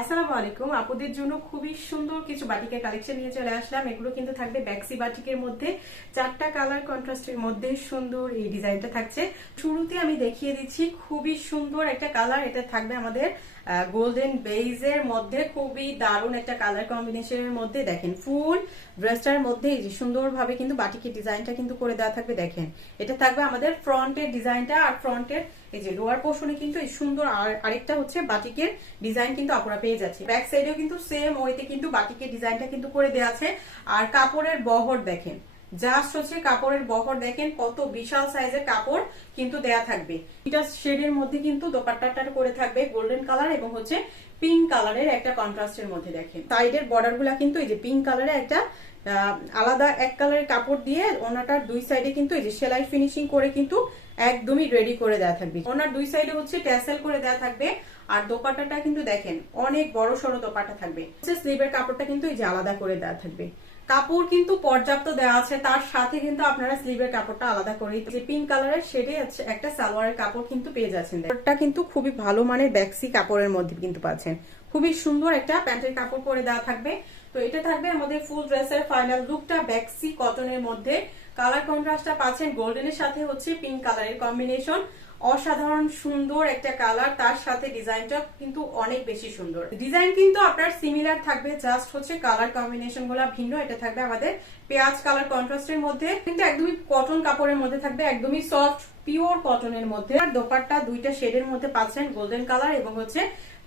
আসসালামু আলাইকুম। আপুদের জন্য খুবই সুন্দর কিছু বাটিকের কালেকশন নিয়ে চলে আসলাম। এগুলো কিন্তু থাকবে ব্যাক্সি বাটিকের মধ্যে। চারটা কালার কন্ট্রাস্টের মধ্যে সুন্দর এই ডিজাইনটা থাকছে। শুরুতে আমি দেখিয়ে দিচ্ছি, খুবই সুন্দর একটা কালার এটা থাকবে আমাদের গোল্ডেন বেইজের মধ্যে। খুবই দারুণ একটা কালার কম্বিনেশনের মধ্যে। দেখেন, ফুল ড্রেসটার মধ্যে এই যে সুন্দরভাবে কিন্তু বাটিকের ডিজাইনটা কিন্তু করে দেওয়া থাকবে। দেখেন, এটা থাকবে আমাদের ফ্রন্টের ডিজাইনটা। আর ফ্রন্টের এই যে লোয়ার পোর্শনে কিন্তু এই সুন্দর আর, আরেকটা হচ্ছে বাটিকের ডিজাইন কিন্তু আপনারা পেয়ে আছে। ব্যাক সাইডেও কিন্তু সেম ওইতে কিন্তু বাটিকে ডিজাইনটা কিন্তু করে দেওয়া আছে। আর কাপড়ের বহর দেখেন। জাস্ট হচ্ছে কাপড়ের বহর দেখেন কত বিশাল সাইজের কাপড় কিন্তু দেয়া থাকবে। এটা শেডের মধ্যে কিন্তু দোপাট্টাটা করে থাকবে গোল্ডেন কালার এবং হচ্ছে পিঙ্ক কালারের একটা কন্ট্রাস্টের মধ্যে দেখেন। সাইডের বর্ডারগুলা কিন্তু এই যে পিঙ্ক কালারের একটা আলাদা এক কালারের কাপড় দিয়ে ওনাটার দুই সাইডে কিন্তু এই যে সেলাই ফিনিশিং করে কিন্তু একদমই রেডি করে দেওয়া থাকবে। ওনার দুই সাইডে হচ্ছে ট্যাসেল করে দেওয়া থাকবে আর দোপাট্টাটা কিন্তু দেখেন অনেক বড় সড়ো দোপাট্টা থাকবে। স্লিভের কাপড়টা কিন্তু এই যে আলাদা করে দেওয়া থাকবে। কাপড় কিন্তু পর্যাপ্ত দেওয়া আছে, তার সাথে কিন্তু আপনারা স্লিভের কাপড়টা আলাদা করে যে পিঙ্ক কালারের আছে, একটা সালোয়ারের কাপড় কিন্তু পেয়ে যাচ্ছেন। কাপড়টা কিন্তু খুবই ভালো মানের ব্যাক্সি কাপড়ের মধ্যে কিন্তু পাচ্ছেন। খুবই সুন্দর একটা প্যান্টের কাপড় পরে দেওয়া থাকবে। তো এটা থাকবে আমাদের ফুল ড্রেসের ফাইনাল লুকটা ব্যাক্সি কটনের মধ্যে। কালার কন্ট্রাস্টটা পাচ্ছেন গোল্ডেনের সাথে হচ্ছে পিঙ্ক কালারের কম্বিনেশন অসাধারণ, সুন্দর একটা কালার তার সাথে ডিজাইনটা কিন্তু অনেক বেশি সুন্দর। ডিজাইন কিন্তু আপনার সিমিলার থাকবে জাস্ট হচ্ছে কালার কম্বিনেশনগুলা ভিন্ন, এটা থাকবে আমাদের পেঁয়াজ কালার কন্ট্রাস্টের মধ্যে, কিন্তু একদমই কটন কাপড়ের মধ্যে থাকবে, একদমই সফট পিওর কটনের মধ্যে। আর দোপারটা দুইটা শেডের মধ্যে পাচ্ছেন গোল্ডেন কালার এবং হচ্ছে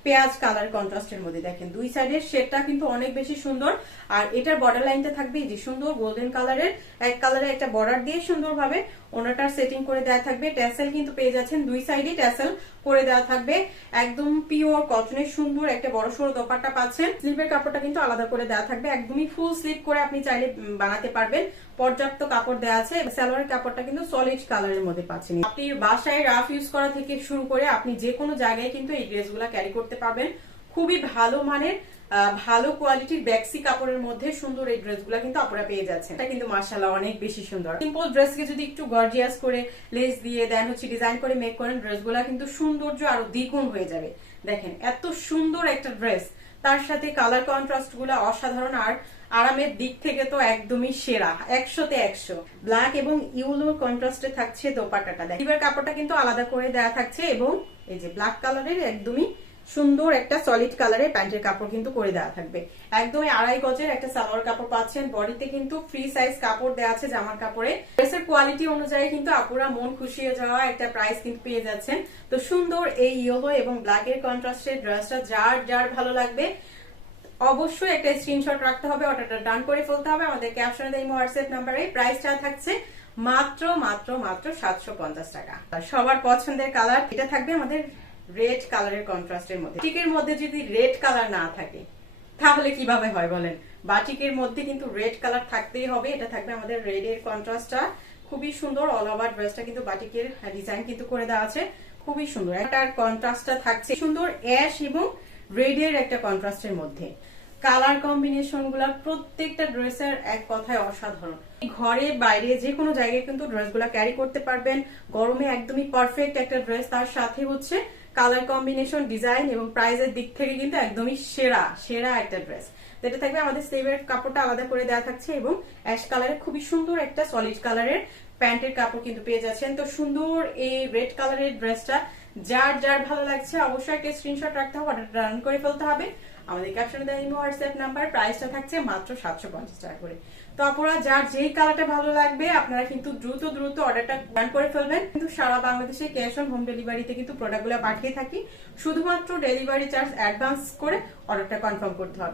পেঁয়াজ কালার কন্ট্রাস্টের মধ্যে দেখেন, দুই সাইডের শেডটা কিন্তু অনেক বেশি সুন্দর। আর এটার বর্ডার লাইনটা থাকবে যে সুন্দর গোল্ডেন কালারের এক কালারে একটা বর্ডার দিয়ে সুন্দরভাবে ওনাটার সেটিং করে দেওয়া থাকবে। ট্যাসেল কিন্তু পেয়ে যাচ্ছেন দুই সাইডে ট্যাসেল করে দেওয়া থাকবে। একদম পিওর কটনের সুন্দর একটা বড় সড়ো দোপাট্টা পাচ্ছেন। স্লিপের কাপড়টা কিন্তু আলাদা করে দেওয়া থাকবে। একদমই ফুল স্লিপ করে আপনি চাইলে বানাতে পারবেন। পর্যাপ্ত কাপড় দেওয়া আছে। সালোয়ারের কাপড়টা কিন্তু সলিড কালারের মধ্যে পাচ্ছেন। আপনি বাসায় রাফ ইউজ করা থেকে শুরু করে আপনি যে কোনো জায়গায় কিন্তু এই ড্রেসগুলো ক্যারি করতে পারবেন। খুবই ভালো মানের ভালো কোয়ালিটির ব্যাক্সি কাপড়ের মধ্যে সুন্দর এই ড্রেসগুলো কিন্তু আপনারা পেয়ে যাচ্ছেন। এটা কিন্তু মার্শাল্লাহ অনেক বেশি সুন্দর। সিম্পল ড্রেসকে যদি একটু গর্জিয়াস করে লেস দিয়ে দেন হচ্ছে ডিজাইন করে মেক করেন, ড্রেসগুলো কিন্তু সৌন্দর্য আরও দ্বিগুণ হয়ে যাবে। দেখেন, এত সুন্দর একটা ড্রেস। তার সাথে কালার কন্ট্রাস্টগুলো অসাধারণ আর আরামের দিক থেকে তো একদমই সেরা, একশোতে একশো। ব্ল্যাক এবং ইউলো কন্ট্রাস্টে থাকছে দোপাট্টাটা। দেখবেন কাপড়টা কিন্তু আলাদা করে দেওয়া থাকছে এবং এই যে ব্ল্যাক কালারের একদমই সুন্দর একটা সলিড কালারের প্যান্টের কাপড় কিন্তু করে দেওয়া থাকবে। একদমই আড়াই গজের একটা সালোয়ার কাপড় পাচ্ছেন। বডিতে কিন্তু ফ্রি সাইজ কাপড় দেওয়া আছে জামার কাপড়ে। ড্রেসের কোয়ালিটি অনুযায়ী কিন্তু আপুরা মন খুশি হয়ে যাওয়া একটা প্রাইস কিন্তু পেয়ে যাচ্ছেন। তো সুন্দর এই ইয়েলো এবং ব্ল্যাক এর কন্ট্রাস্টের ড্রেসটা যার যার ভালো লাগবে, অবশ্যই একটা স্ক্রিনশট রাখতে হবে অর্ডারটা ডান করে ফেলতে হবে। আমাদের ক্যাপশনে দেয় হোয়াটসঅ্যাপ নাম্বারে প্রাইসটা থাকছে মাত্র মাত্র মাত্র সাতশো পঞ্চাশ টাকা। সবার পছন্দের কালার এটা থাকবে আমাদের রেড কালারের কন্ট্রাস্টের মধ্যে। টিকের মধ্যে যদি রেড কালার না থাকে, তাহলে কীভাবে হয় বলেন? বাটিকের মধ্যে কিন্তু রেড কালার থাকতেই হবে, এটা থাকবে আমাদের রেড এর কন্ট্রাস্টটা খুবই সুন্দর অল ওভার ড্রেসটা কিন্তু বাটিকের ডিজাইন কিন্তু করে দেওয়া আছে। খুবই সুন্দর। একটা কন্ট্রাস্টটা থাকছে। সুন্দর অ্যাশ এবং রেড এর একটা কন্ট্রাস্টের মধ্যে। কালার কম্বিনেশনগুলা প্রত্যেকটা ড্রেসের এক কথায় অসাধারণ। ঘরে, বাইরে যে কোনো জায়গায় কিন্তু ড্রেস ড্রেসগুলা ক্যারি করতে পারবেন। গরমে একদমই পারফেক্ট একটা ড্রেস তার সাথে হচ্ছে কালার কম্বিনেশন, ডিজাইন এবং প্রাইজের দিক থেকে কিন্তু একদমই সেরা সেরা একটা ড্রেস। যেটা থাকবে আমাদের স্লিভের কাপড়টা আলাদা করে দেওয়া থাকছে এবং অ্যাশ কালারের খুবই সুন্দর একটা সলিড কালারের প্যান্টের কাপড় কিন্তু পেয়ে যাচ্ছেন। তো সুন্দর এই রেড কালারের ড্রেসটা, যার যার ভালো লাগছে অবশ্যই একটা স্ক্রিনশট রাখতে হবে অর্ডারটা রান করে ফেলতে হবে। আমাদের ক্যাপশনে দেওয়া ইমো হোয়াটসঅ্যাপ নাম্বার প্রাইসটা থাকছে মাত্র সাতশো পঞ্চাশ টাকা করে। তো আপনারা যার যেই কালারটা ভালো লাগবে, আপনারা কিন্তু দ্রুত দ্রুত অর্ডারটা রান করে ফেলবেন। কিন্তু সারা বাংলাদেশে ক্যাশ অন হোম ডেলিভারিতে কিন্তু প্রোডাক্টগুলো পাঠিয়ে থাকি। শুধুমাত্র ডেলিভারি চার্জ অ্যাডভান্স করে অর্ডারটা কনফার্ম করতে হবে।